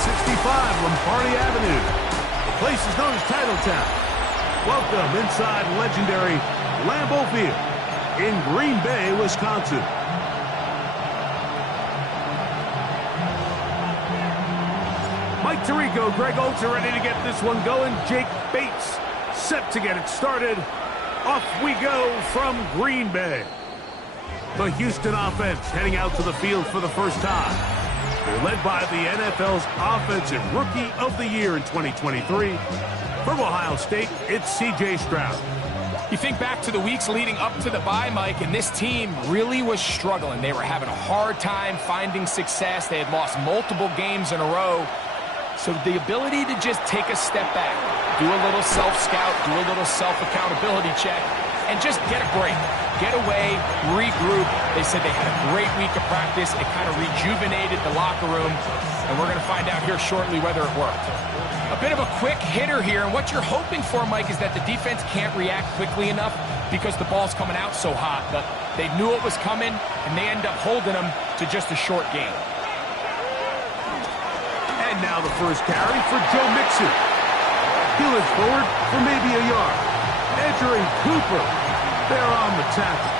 165 Lombardi Avenue. The place is known as Titletown. Welcome inside legendary Lambeau Field in Green Bay, Wisconsin. Mike Tirico, Greg Olds are ready to get this one going. Jake Bates set to get it started. Off we go from Green Bay. The Houston offense heading out to the field for the first time. They're led by the NFL's Offensive Rookie of the Year in 2023. From Ohio State, it's C.J. Stroud. You think back to the weeks leading up to the bye, Mike, and this team really was struggling. They were having a hard time finding success. They had lost multiple games in a row. So the ability to just take a step back, do a little self-scout, do a little self-accountability check, and just get a break. Get away, regroup. They said they had a great week of practice. It kind of rejuvenated the locker room, and we're going to find out here shortly whether it worked. A bit of a quick hitter here, and what you're hoping for, Mike, is that the defense can't react quickly enough because the ball's coming out so hot. But they knew it was coming, and they end up holding them to just a short game. And now the first carry for Joe Mixon. Peeling forward for maybe a yard. Edgerrin Cooper there on the tackle.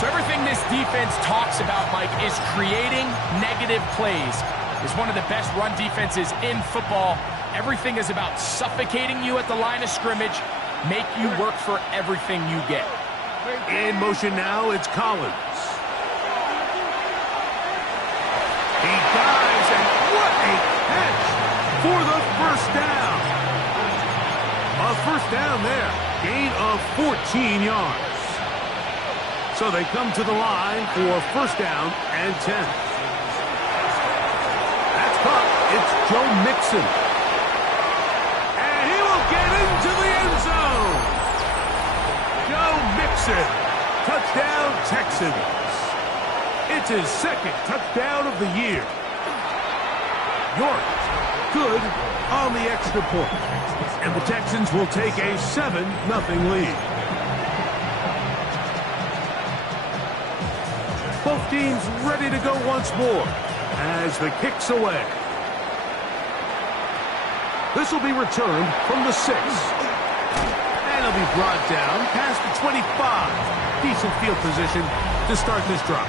So everything this defense talks about, Mike, is creating negative plays. It's one of the best run defenses in football. Everything is about suffocating you at the line of scrimmage, make you work for everything you get. In motion now, it's Collins. He dives, and what a catch for the first down. A first down there, gain of 14 yards. So they come to the line for first down and 10. That's caught. It's Joe Mixon. And he will get into the end zone. Joe Mixon, touchdown Texans. It's his second touchdown of the year. York, good on the extra point. And the Texans will take a 7-0 lead. Both teams ready to go once more as the kick's away. This will be returned from the 6. And it'll be brought down past the 25. Decent field position to start this drive.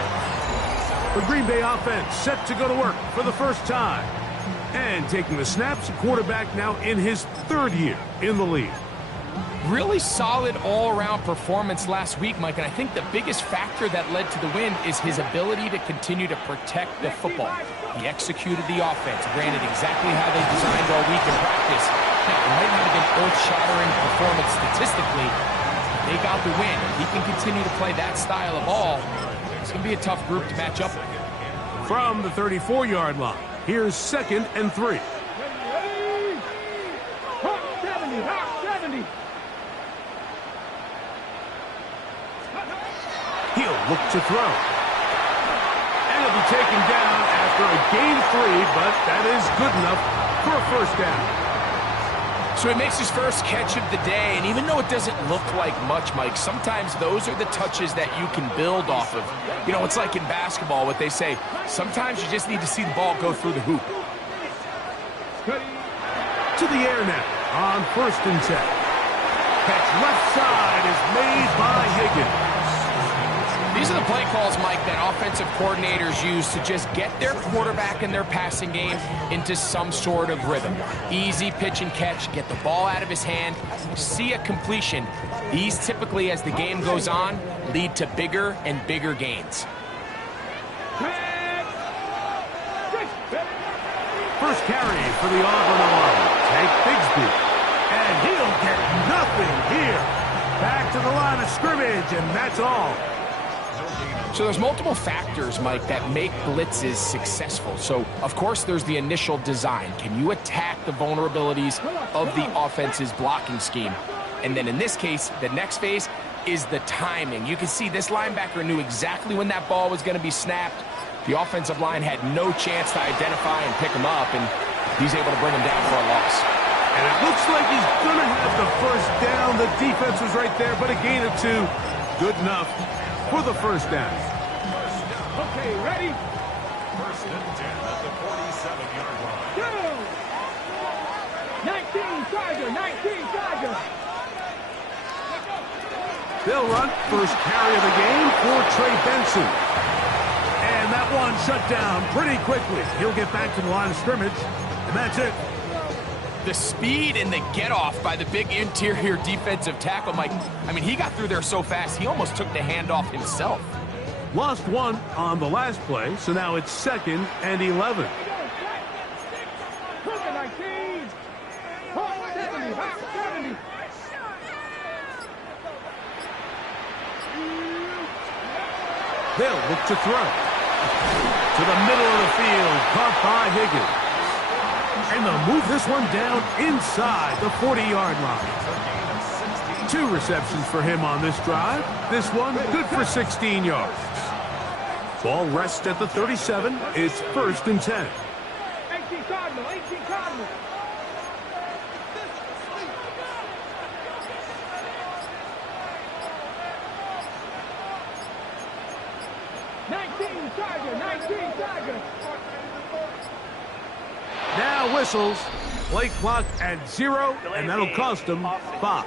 The Green Bay offense set to go to work for the first time. And taking the snaps, a quarterback now in his 3rd year in the league. Really solid all-around performance last week, Mike, and I think the biggest factor that led to the win is his ability to continue to protect the football. He executed the offense, ran it exactly how they designed all week in practice. Now, it might not have been earth-shattering performance statistically, but they got the win. If he can continue to play that style of ball, it's going to be a tough group to match up with. From the 34-yard line, here's 2nd and 3. He'll look to throw. And he'll be taken down after a gain of 3, but that is good enough for a first down. So he makes his first catch of the day, and even though it doesn't look like much, Mike, sometimes those are the touches that you can build off of. You know, it's like in basketball, what they say, sometimes you just need to see the ball go through the hoop. To the air now on 1st and 10. Catch left side is made by Higgins. These are the play calls, Mike, that offensive coordinators use to just get their quarterback and their passing game into some sort of rhythm. Easy pitch and catch, get the ball out of his hand, see a completion. These typically, as the game goes on, lead to bigger and bigger gains. First carry for the Auburn Army. Take Bigsby. And he'll get nothing here. Back to the line of scrimmage, and that's all. So there's multiple factors, Mike, that make blitzes successful. So, of course, there's the initial design. Can you attack the vulnerabilities of the offense's blocking scheme? And then in this case, the next phase is the timing. You can see this linebacker knew exactly when that ball was going to be snapped. The offensive line had no chance to identify and pick him up, and he's able to bring him down for a loss. And it looks like he's going to have the first down. The defense was right there, but a gain of 2. Good enough for the first down. Okay, ready? First and 10 at the 47-yard line. 19 Charger, 19 Charger. They'll run first carry of the game for Trey Benson. And that one shut down pretty quickly. He'll get back to the line of scrimmage, and that's it. The speed and the get-off by the big interior defensive tackle, Mike. I mean, he got through there so fast, he almost took the handoff himself. Lost one on the last play, so now it's 2nd and 11. They'll look to throw. To the middle of the field, caught by Higgins. And they'll move this one down inside the 40-yard line. 2 receptions for him on this drive. This one good for 16 yards. Ball rests at the 37. It's 1st and 10. 18 Cardinal, 18 Cardinal. Now whistles. Play clock at 0, and that'll cost them 5.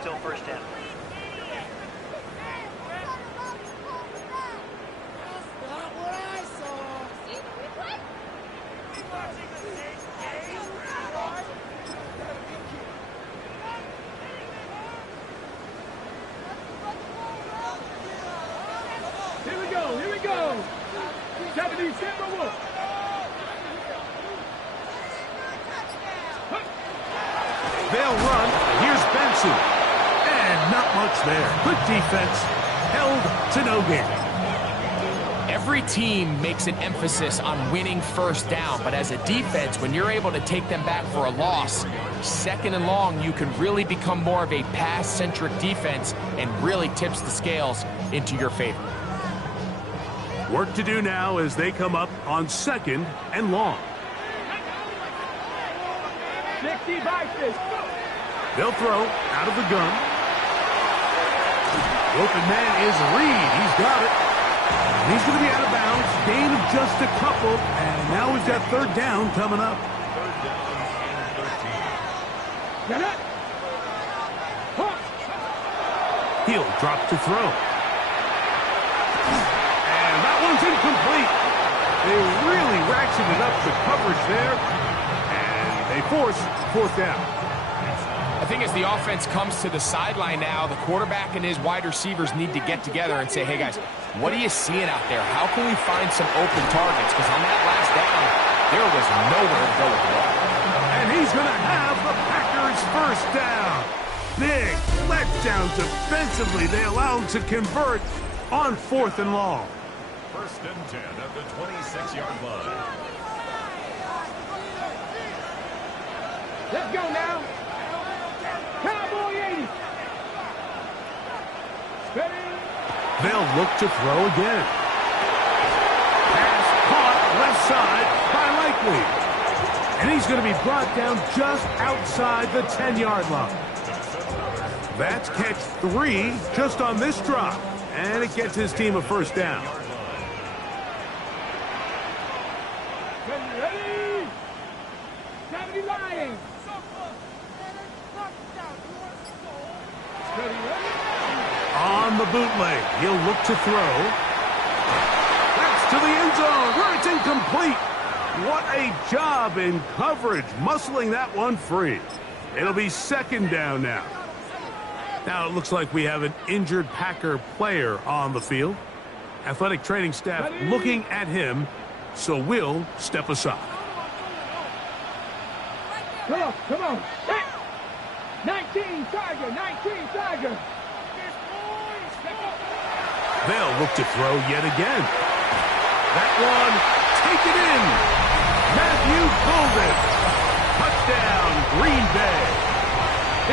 Still first down. Here we go. 70 Timberwolves. They'll run. Here's Benson. And not much there. Good defense. Held to no gain. Every team makes an emphasis on winning first down, but as a defense, when you're able to take them back for a loss, 2nd and long, you can really become more of a pass-centric defense and really tips the scales into your favor. Work to do now as they come up on 2nd and long. 60 Vices. They'll throw out of the gun. The open man is Reed. He's got it. And he's going to be out of bounds. Gain of just a couple. And now we've got 3rd down coming up. 3rd down and 13. Get it. He'll drop to throw. And that one's incomplete. They really ratcheted up the coverage there. And they force 4th down. I think as the offense comes to the sideline now, the quarterback and his wide receivers need to get together and say, hey, guys, what are you seeing out there? How can we find some open targets? Because on that last down, there was nowhere to go with the ball. And he's going to have the Packers 1st down. Big letdown defensively. They allow him to convert on 4th and long. 1st and 10 at the 26-yard line. Let's go now. Cowboy 80. Steady. They'll look to throw again. Pass caught left side by Likely. And he's going to be brought down just outside the 10-yard line. That's catch 3 just on this drop. And it gets his team a 1st down. Ready. 70 Lions. On the bootleg, he'll look to throw. That's to the end zone where it's incomplete. What a job in coverage, muscling that one free. It'll be 2nd down now. Now it looks like we have an injured Packer player on the field. Athletic training staff looking at him, so we'll step aside. Come on. 19 Tiger, 19 Tiger. They'll look to throw yet again. That one, take it in. Matthew Golden. Touchdown, Green Bay.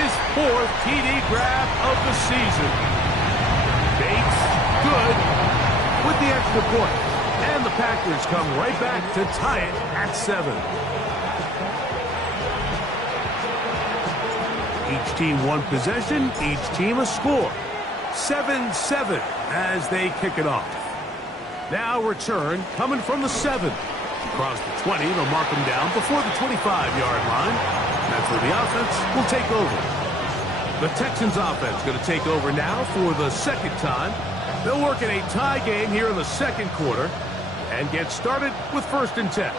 His 4th TD grab of the season. Bates, good, with the extra point. And the Packers come right back to tie it at 7. Each team one possession, each team a score. 7-7 as they kick it off. Now return coming from the 7. Across the 20, they'll mark them down before the 25-yard line. That's where the offense will take over. The Texans offense going to take over now for the second time. They'll work in a tie game here in the second quarter and get started with 1st and 10.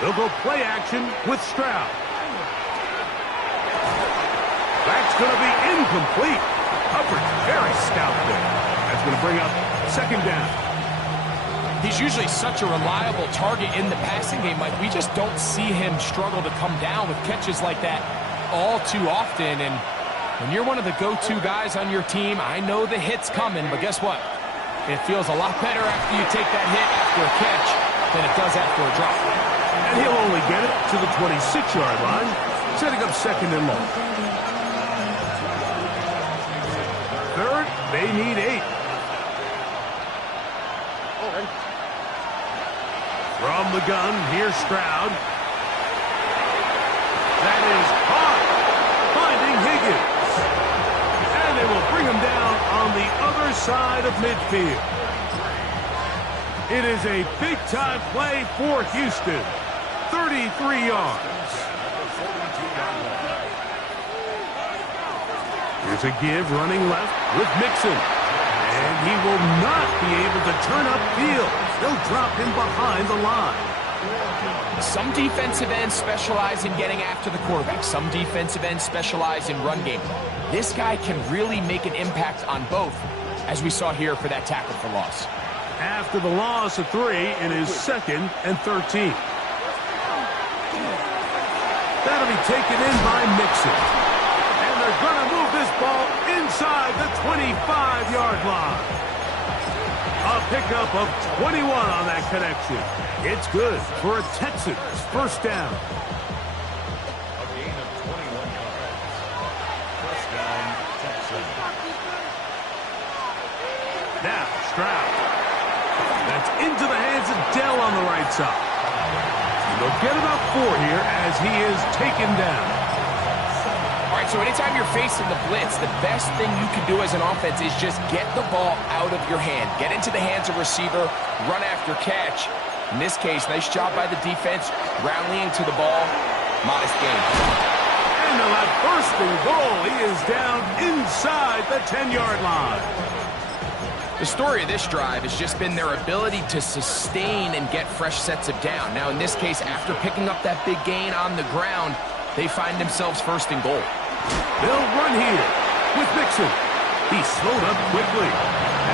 They'll go play action with Stroud. That's going to be incomplete. Coverage very stout there. That's going to bring up 2nd down. He's usually such a reliable target in the passing game, Mike. We just don't see him struggle to come down with catches like that all too often. And when you're one of the go-to guys on your team, I know the hit's coming, but guess what? It feels a lot better after you take that hit after a catch than it does after a drop. And he'll only get it to the 26-yard line, setting up 2nd and long. 3rd, they need 8. From the gun, here's Stroud. That is caught, finding Higgins. And they will bring him down on the other side of midfield. It is a big-time play for Houston. 33 yards. Here's a give running left with Mixon. And he will not be able to turn upfield. They'll drop him behind the line. Some defensive ends specialize in getting after the quarterback. Some defensive ends specialize in run game. This guy can really make an impact on both, as we saw here for that tackle for loss. After the loss of 3, it is 2nd and 13. That'll be taken in by Mixon. And they're going to move this ball inside the 25-yard line. A pickup of 21 on that connection. It's good for a Texans 1st down. A gain of 21 yards. 1st down, Texans. Now, Stroud. That's into the hands of Dell on the right side. They'll get about 4 here as he is taken down. All right, so anytime you're facing the blitz, the best thing you can do as an offense is just get the ball out of your hand. Get into the hands of receiver, run after catch. In this case, nice job by the defense, rallying to the ball. Modest gain. And they'll have 1st and goal. He is down inside the 10-yard line. The story of this drive has just been their ability to sustain and get fresh sets of down. Now, in this case, after picking up that big gain on the ground, they find themselves 1st and goal. They'll run here with Mixon. He slowed up quickly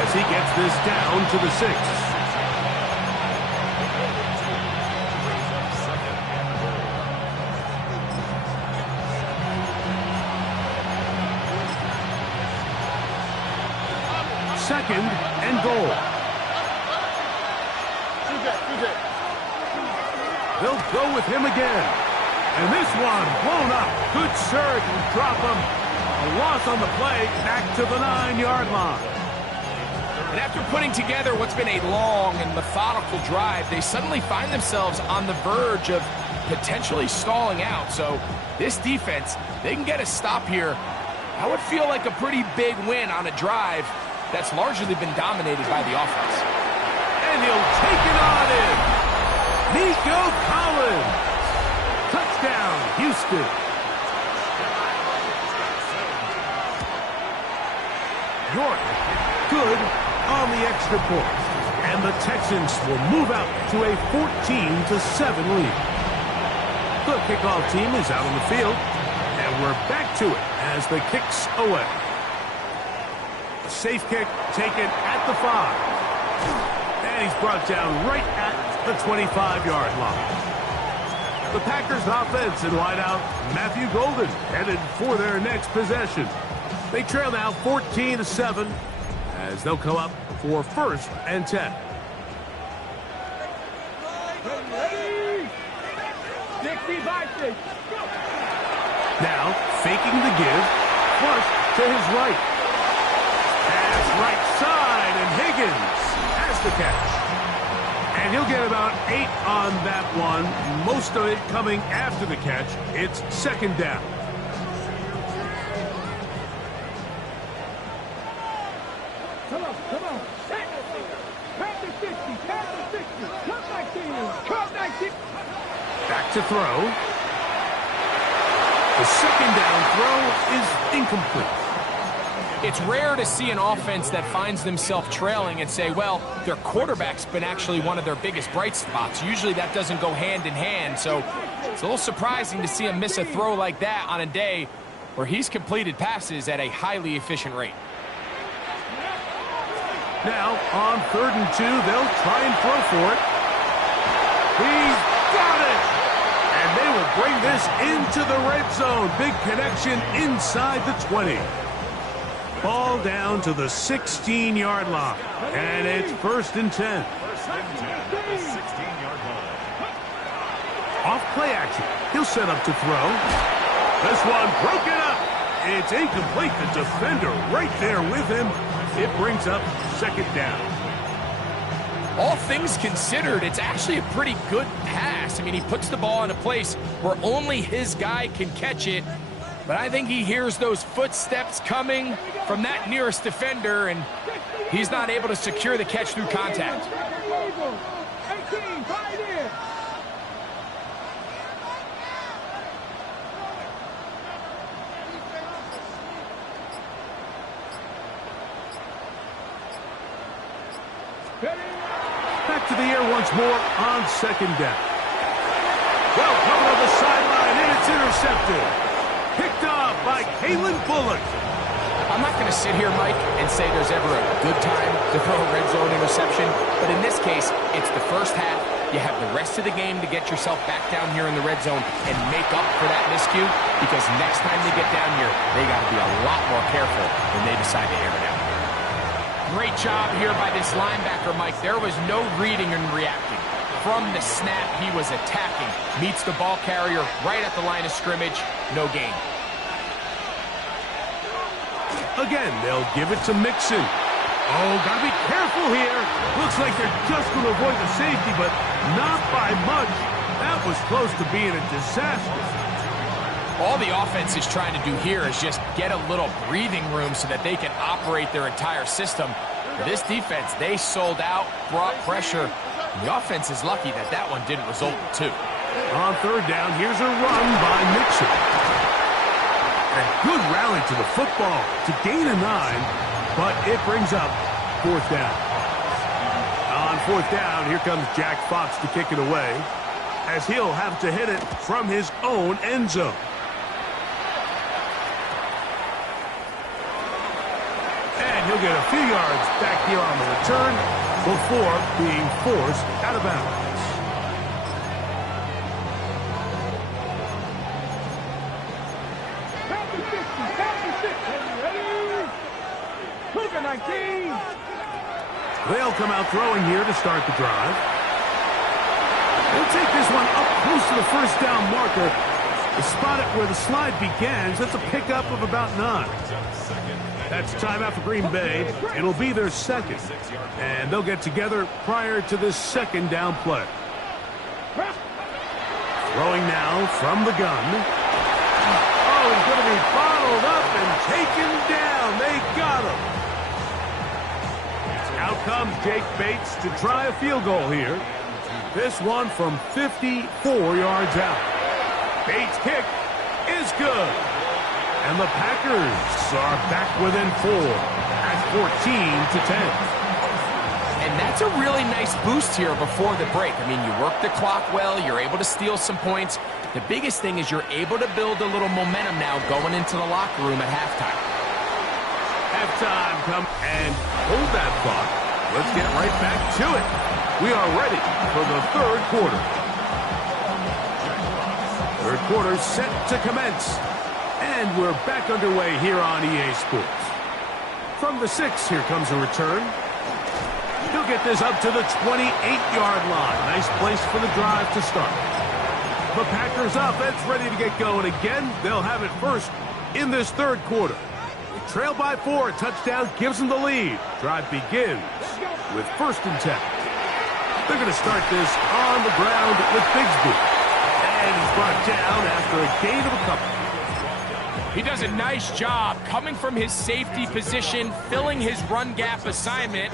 as he gets this down to the 6. Second and goal. They'll go with him again. And this one blown up. Good surge and drop him. A loss on the play, back to the 9-yard line. And after putting together what's been a long and methodical drive, they suddenly find themselves on the verge of potentially stalling out. So this defense, they can get a stop here. I would feel like a pretty big win on a drive that's largely been dominated by the offense. And he'll take it on in. Nico Collins. Touchdown, Houston. York, good on the extra point. And the Texans will move out to a 14-7 lead. The kickoff team is out on the field. And we're back to it as the kick's away. A safe kick taken at the 5. And he's brought down right at the 25-yard line. The Packers offense in wideout, Matthew Golden, headed for their next possession. They trail now 14-7 as they'll come up for 1st and 10. Now, faking the give, flush to his right. Pass right side, and Higgins has the catch. And he'll get about 8 on that one, most of it coming after the catch. It's second down. Come on. Pass the 60, Cut 19. Back to throw. The second down throw is incomplete. It's rare to see an offense that finds themselves trailing and say, well, their quarterback's been actually one of their biggest bright spots. Usually that doesn't go hand in hand, so it's a little surprising to see him miss a throw like that on a day where he's completed passes at a highly efficient rate. Now, on 3rd and 2, they'll try and throw for it. He's got it! And they will bring this into the red zone. Big connection inside the 20. Ball down to the 16-yard line. And it's 1st and 10. Off play action. He'll set up to throw. This one broken up. It's incomplete. The defender right there with him. It brings up 2nd down. All things considered, it's actually a pretty good pass. I mean, he puts the ball in a place where only his guy can catch it. But I think he hears those footsteps coming from that nearest defender, and he's not able to secure the catch through contact. 18, right in. Back to the air once more on 2nd down. Well, coming on the sideline, and it's intercepted. Picked off by Kalen Bullock. I'm not going to sit here, Mike, and say there's ever a good time to throw a red zone interception, but in this case, it's the first half. You have the rest of the game to get yourself back down here in the red zone and make up for that miscue, because next time they get down here, they got to be a lot more careful when they decide to air it out. Great job here by this linebacker, Mike. There was no reading and reacting. From the snap, he was attacking. Meets the ball carrier right at the line of scrimmage. No gain. Again, they'll give it to Mixon. Oh, got to be careful here. Looks like they're just going to avoid the safety, but not by much. That was close to being a disaster. All the offense is trying to do here is just get a little breathing room so that they can operate their entire system. For this defense, they sold out, brought pressure. The offense is lucky that that one didn't result in 2. On 3rd down, here's a run by Mixon. A good rally to the football to gain a 9, but it brings up 4th down. On 4th down, here comes Jack Fox to kick it away, as he'll have to hit it from his own end zone. And he'll get a few yards back here on the return before being forced out of bounds. They'll come out throwing here to start the drive. They'll take this one up close to the 1st down marker. The spot it where the slide begins. That's a pickup of about 9. That's timeout for Green Bay. It'll be their 2nd. And they'll get together prior to this 2nd down play. Throwing now from the gun. Oh, he's going to be bottled up and taken down. They got him. Out comes Jake Bates to try a field goal here. This one from 54 yards out. Bates' kick is good. And the Packers are back within 4 at 14-10. And that's a really nice boost here before the break. I mean, you work the clock well, you're able to steal some points. The biggest thing is you're able to build a little momentum now going into the locker room at halftime. Halftime come and hold that thought. Let's get right back to it. We are ready for the 3rd quarter. 3rd quarter set to commence. And we're back underway here on EA Sports. From the 6, here comes a return. He'll get this up to the 28-yard line. Nice place for the drive to start. The Packers offense ready to get going again. They'll have it first in this 3rd quarter. They trail by 4. Touchdown gives them the lead. Drive begins with 1st and 10. They're going to start this on the ground with Bigsby. And he's brought down after a gain of a couple. He does a nice job coming from his safety position, filling his run gap assignment.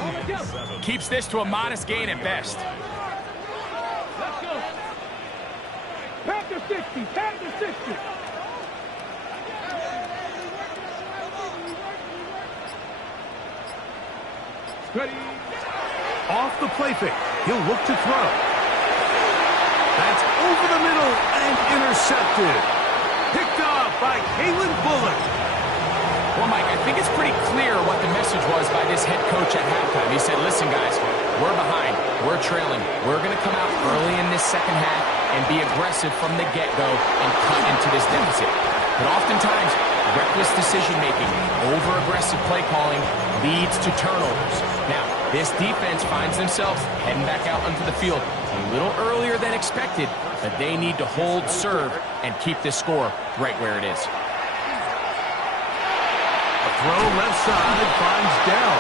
Keeps this to a modest gain at best. Let's go. Packers 60. Packers 60. Ready. Off the play fake. He'll look to throw. That's over the middle and intercepted. Picked off by Kalen Bullock. Well, Mike, I think it's pretty clear what the message was by this head coach at halftime. He said, listen, guys, we're behind. We're trailing. We're going to come out early in this second half and be aggressive from the get-go and cut into this deficit. But oftentimes, reckless decision-making, over-aggressive play calling leads to turnovers. Now, this defense finds themselves heading back out onto the field a little earlier than expected, but they need to hold serve and keep this score right where it is. A throw left side finds Dell.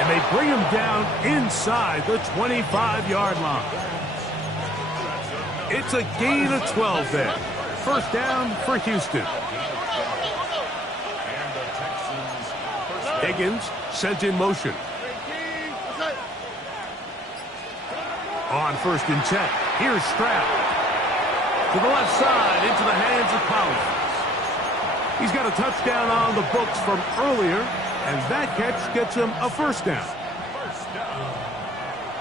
And they bring him down inside the 25-yard line. It's a gain of 12 there. First down for Houston. Higgins sent in motion. On 1st and 10, here's Stroud. To the left side, into the hands of Collins. He's got a touchdown on the books from earlier, and that catch gets him a first down. First down.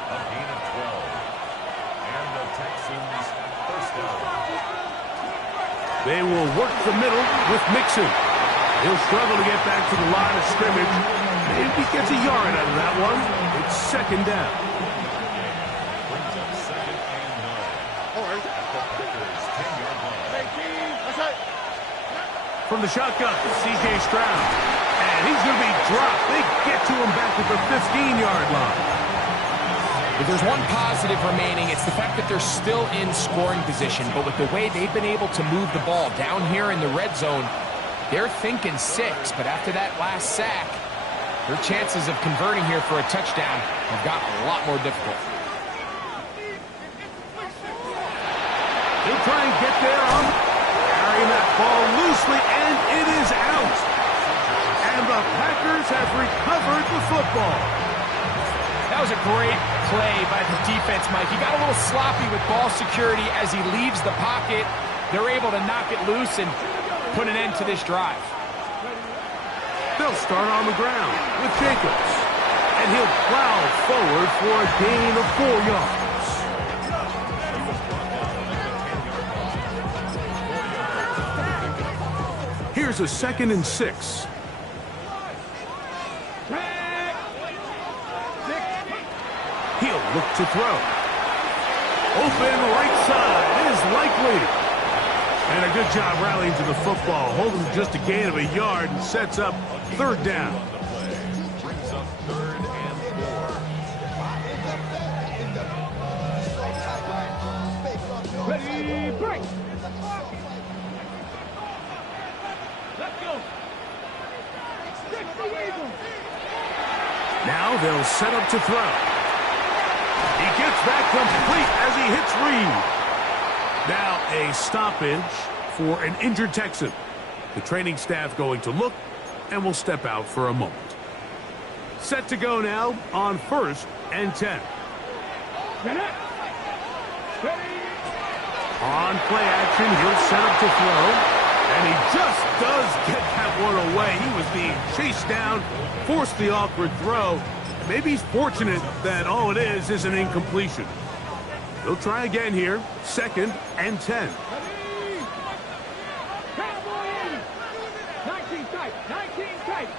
A gain of 12. And the Texans first down. They will work the middle with Mixon. He'll struggle to get back to the line of scrimmage. Maybe gets a yard out of that one. It's second down. Brings up second and 9. At the Packers 10-yard line. From the shotgun, C.J. Stroud. And he's going to be dropped. They get to him back at the 15-yard line. If there's one positive remaining, it's the fact that they're still in scoring position. But with the way they've been able to move the ball down here in the red zone, they're thinking 6. But after that last sack, their chances of converting here for a touchdown have gotten a lot more difficult. He'll try and get there on carrying that ball loosely, and it is out. And the Packers have recovered the football. That was a great play by the defense, Mike. He got a little sloppy with ball security as he leaves the pocket. They're able to knock it loose and put an end to this drive. They'll start on the ground with Jacobs. And he'll plow forward for a gain of 4 yards. Here's a 2nd and 6. He'll look to throw. Open right side is likely. And a good job rallying to the football. Holding just a gain of a yard and sets up 3rd down. Brings up 3rd and 4. Ready, break. Let's go. 60 Eagles. Now they'll set up to throw. He gets that complete as he hits Reed. Now a stoppage for an injured Texan. The training staff going to look and will step out for a moment. Set to go now on 1st and 10. On play action, he'll set up to throw. And he just does get that one away. He was being chased down, forced the awkward throw. Maybe he's fortunate that all it is an incompletion. They'll try again here. 2nd and 10. 19 tight. 19 tight.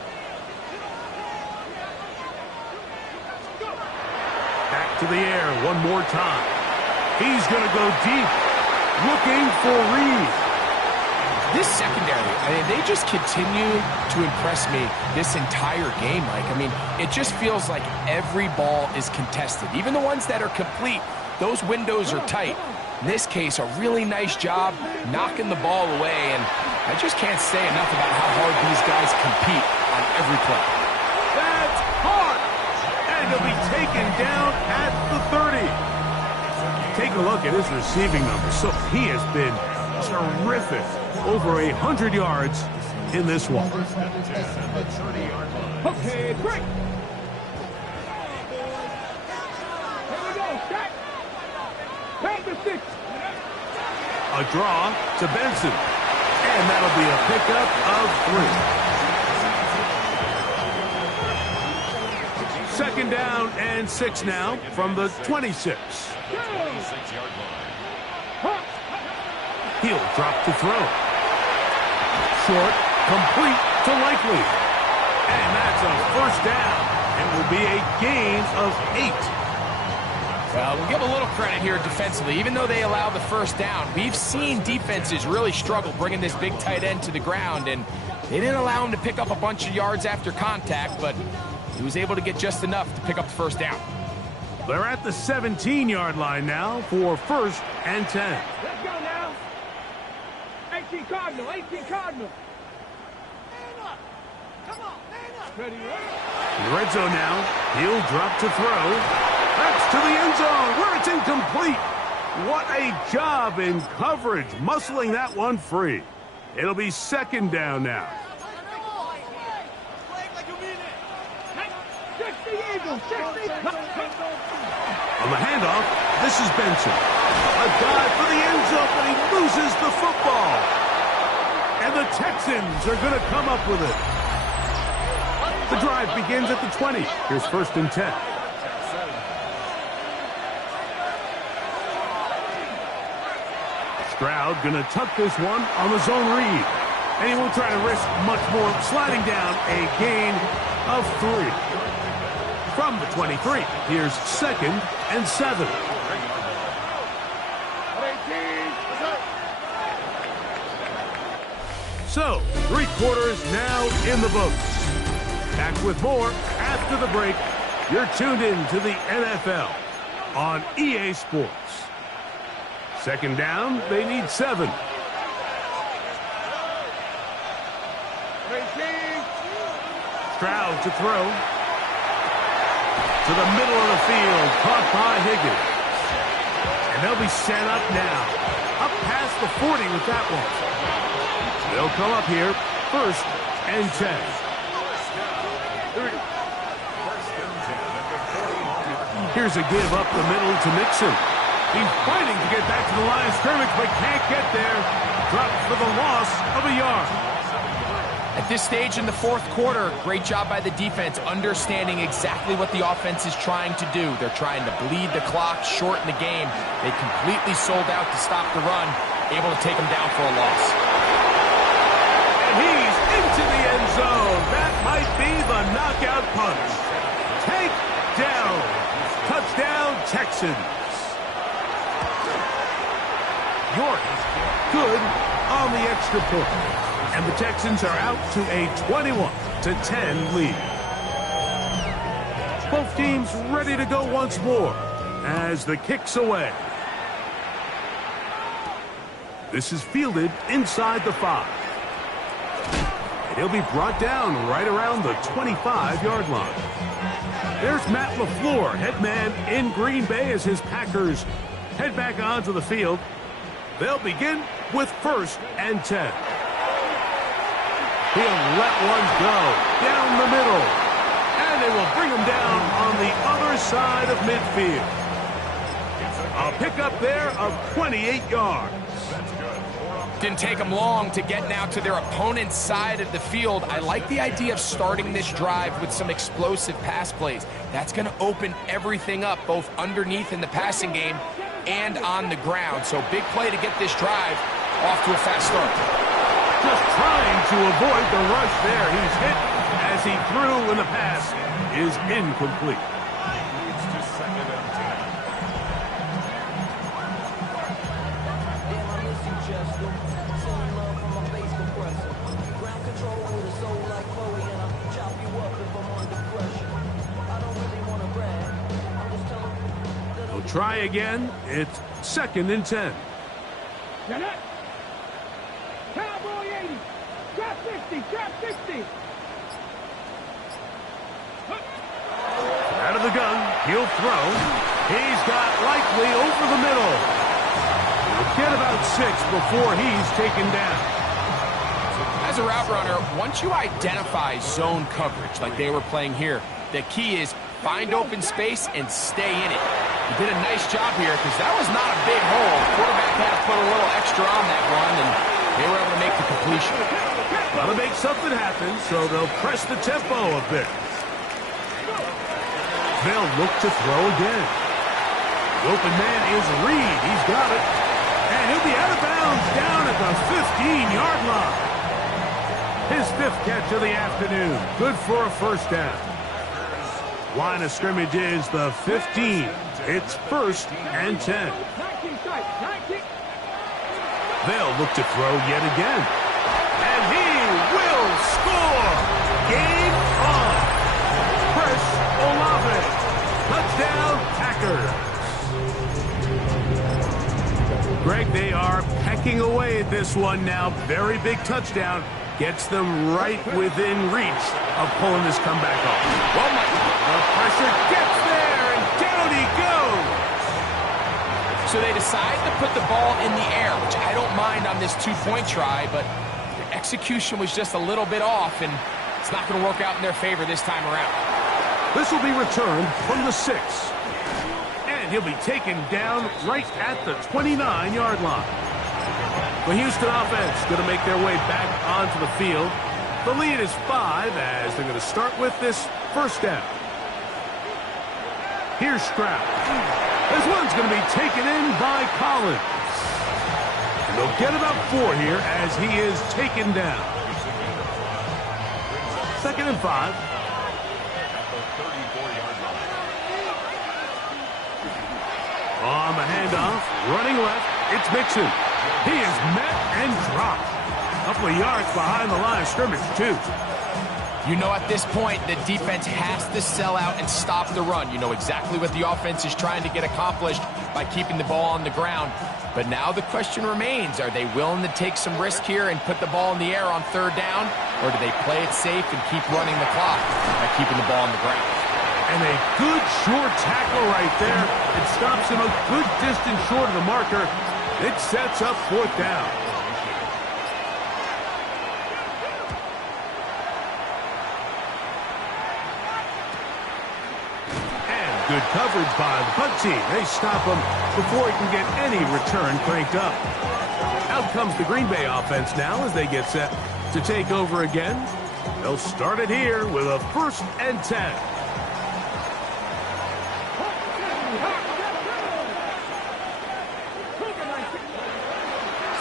Back to the air one more time. He's going to go deep, looking for Reed. This secondary, I mean, they just continue to impress me this entire game, Mike. I mean, it just feels like every ball is contested. Even the ones that are complete, those windows are tight. In this case, a really nice job knocking the ball away, and I just can't say enough about how hard these guys compete on every play. That's hard. And he'll be taken second down at the 30. Take a look at his receiving numbers. So he has been terrific. Over 100 yards in this one. Okay, break. Here we go, set. Pass the 6. A draw to Benson. And that'll be a pickup of 3. Second down and 6 now from the 26. He'll drop to throw. Short, complete to Likely. And that's a first down. It will be a gain of 8. Well, we'll give a little credit here defensively. Even though they allowed the first down, we've seen defenses really struggle bringing this big tight end to the ground, and they didn't allow him to pick up a bunch of yards after contact, but he was able to get just enough to pick up the first down. They're at the 17-yard line now for first and 10. Let's go now. 18 Cardinal, 18 Cardinal. Come on, man up. Ready, In red zone now. He'll drop to throw. That's to the end zone where it's incomplete. What a job in coverage, muscling that one free. It'll be second down now. On the handoff, this is Benson. A dive for the end zone, but he loses the football. And the Texans are going to come up with it. The drive begins at the 20. Here's first and 10. Stroud going to tuck this one on the zone read. And he won't try to risk much more, sliding down a gain of 3. From the 23, here's second and 7. So, 3 quarters now in the books. Back with more after the break. You're tuned in to the NFL on EA Sports. Second down, they need 7. Stroud to throw. To the middle of the field, caught by Higgins. And they'll be set up now. Up past the 40 with that one. They'll come up here, first and 10. Here's a give up the middle to Mixon. He's fighting to get back to the line of scrimmage, but can't get there. Dropped for the loss of a yard. At this stage in the fourth quarter, great job by the defense understanding exactly what the offense is trying to do. They're trying to bleed the clock, shorten the game. They completely sold out to stop the run, able to take them down for a loss. And he's into the end zone. That might be the knockout punch. Take down. Touchdown, Texans. York, good on the extra point. And the Texans are out to a 21-10 lead. Both teams ready to go once more as the kick's away. This is fielded inside the 5. And he'll be brought down right around the 25-yard line. There's Matt LaFleur, head man in Green Bay as his Packers head back onto the field. They'll begin with first and 10. He'll let one go down the middle. And they will bring him down on the other side of midfield. A pickup there of 28 yards. Didn't take them long to get now to their opponent's side of the field. I like the idea of starting this drive with some explosive pass plays. That's going to open everything up, both underneath in the passing game and on the ground. So big play to get this drive off to a fast start. Just trying to avoid the rush there. He's hit as he threw, and the pass is incomplete. It's to second and 10. They'll try again. It's second and 10. Cowboy 80. Drop 60. Drop 60. Out of the gun. He'll throw. He's got likely over the middle. He'll get about 6 before he's taken down. As a route runner, once you identify zone coverage like they were playing here, the key is find open space and stay in it. He did a nice job here because that was not a big hole. Quarterback had to put a little extra on that one, and they were able to make the completion. Got to make something happen, so they'll press the tempo a bit. They'll look to throw again. The open man is Reed. He's got it. And he'll be out of bounds down at the 15-yard line. His 5th catch of the afternoon. Good for a first down. Line of scrimmage is the 15. It's 1st and 10. They'll look to throw yet again. And he will score! Game on! Chris Olave. Touchdown, Packers. Greg, they are pecking away at this one now. Very big touchdown. Gets them right within reach of pulling this comeback off. Well, Mike, the pressure gets there, and down he goes. so they decide to put the ball in the air, which I don't mind on this 2-point try, but the execution was just a little bit off, and it's not going to work out in their favor this time around. This will be returned from the 6. And he'll be taken down right at the 29-yard line. The Houston offense going to make their way back onto the field. The lead is 5 as they're going to start with this first down. Here's Stroud. This one's going to be taken in by Collins. And they'll get about 4 here as he is taken down. 2nd and 5. On the handoff, running left, it's Mixon. He is met and dropped. A couple of yards behind the line of scrimmage, too. You know at this point, the defense has to sell out and stop the run. You know exactly what the offense is trying to get accomplished by keeping the ball on the ground. But now the question remains, are they willing to take some risk here and put the ball in the air on 3rd down? Or do they play it safe and keep running the clock by keeping the ball on the ground? And a good short tackle right there. It stops him a good distance short of the marker. It sets up 4th down. And good coverage by the punt team. They stop him before he can get any return cranked up. Out comes the Green Bay offense now as they get set to take over again. They'll start it here with a 1st and 10.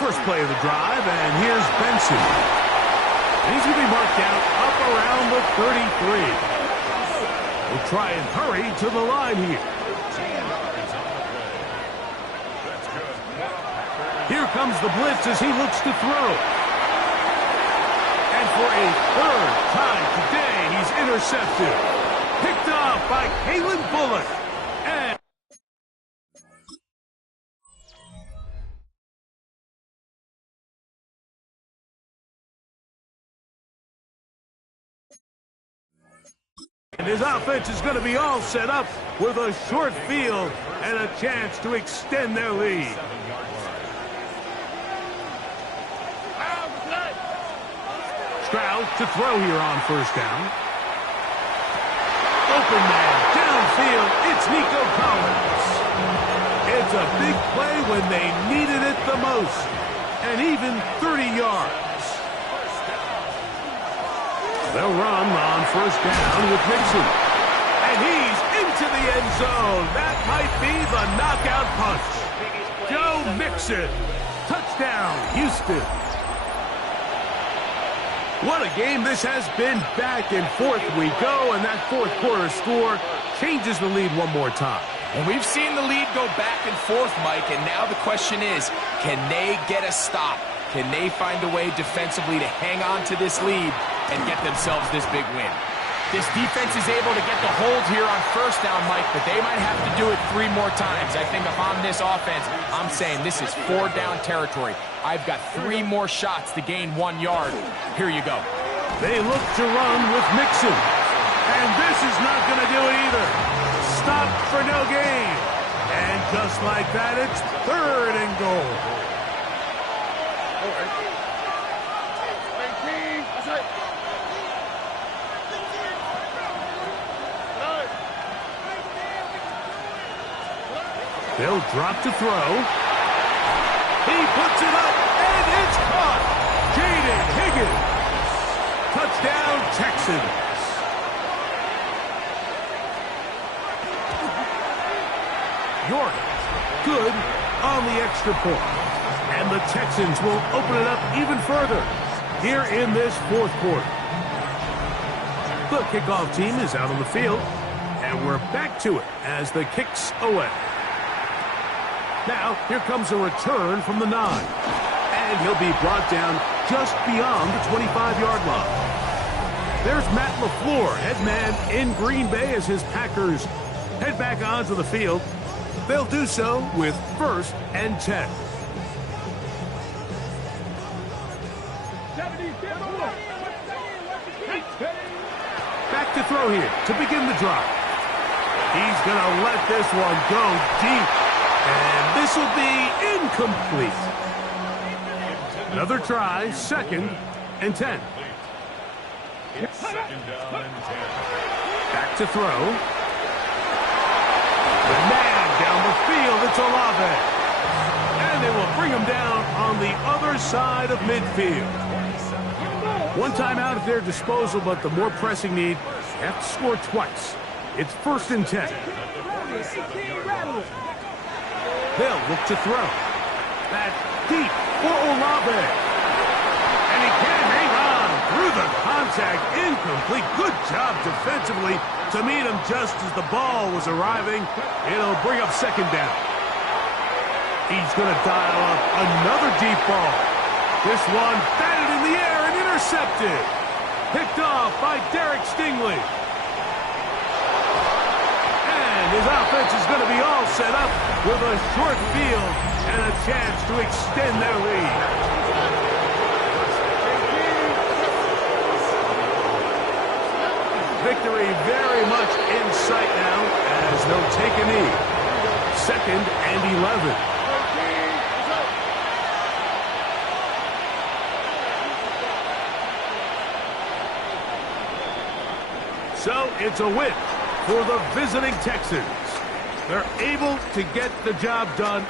First play of the drive, and here's Benson. And he's going to be marked out up around the 33. We'll try and hurry to the line here. Here comes the blitz as he looks to throw. And for a 3rd time today, he's intercepted. Picked off by Kalen Bullock. And his offense is going to be all set up with a short field and a chance to extend their lead. Stroud to throw here on 1st down. Open man, downfield, it's Nico Collins. It's a big play when they needed it the most, and even 30 yards. They'll run on 1st down with Mixon. And he's into the end zone. That might be the knockout punch. Joe Mixon. Touchdown, Houston. What a game this has been. Back and forth we go, and that 4th quarter score changes the lead one more time. And we've seen the lead go back and forth, Mike, and now the question is, can they get a stop? Can they find a way defensively to hang on to this lead and get themselves this big win? This defense is able to get the hold here on 1st down, Mike, but they might have to do it 3 more times. I think if I'm this offense, I'm saying this is 4-down territory. I've got 3 more shots to gain 1 yard. Here you go. They look to run with Mixon. And this is not going to do it either. Stop no gain. And just like that, it's 3rd and goal. They'll drop to throw. He puts it up, and it's caught. Jaden Higgins. Touchdown, Texans. York, good on the extra point. And the Texans will open it up even further here in this 4th quarter. The kickoff team is out on the field, and we're back to it as the kick's away. Now, here comes a return from the 9. And he'll be brought down just beyond the 25-yard line. There's Matt LaFleur, head man in Green Bay as his Packers head back onto the field. They'll do so with 1st and 10. Back to throw here to begin the drive. He's going to let this one go deep. And this will be incomplete. Another try, 2nd and 10. It's 2nd down and 10. Back to throw. The man down the field, it's Olave. And they will bring him down on the other side of midfield. One timeout at their disposal, but the more pressing need, they have to score twice. It's 1st and 10. They'll look to throw. That's deep for Olave. And he can't hang on through the contact. Incomplete. Good job defensively to meet him just as the ball was arriving. It'll bring up 2nd down. He's going to dial up another deep ball. This one batted in the air and intercepted. Picked off by Derek Stingley. His offense is going to be all set up with a short field and a chance to extend their lead. Victory very much in sight now as they'll take a knee. 2nd and 11. So it's a win for the visiting Texans. They're able to get the job done.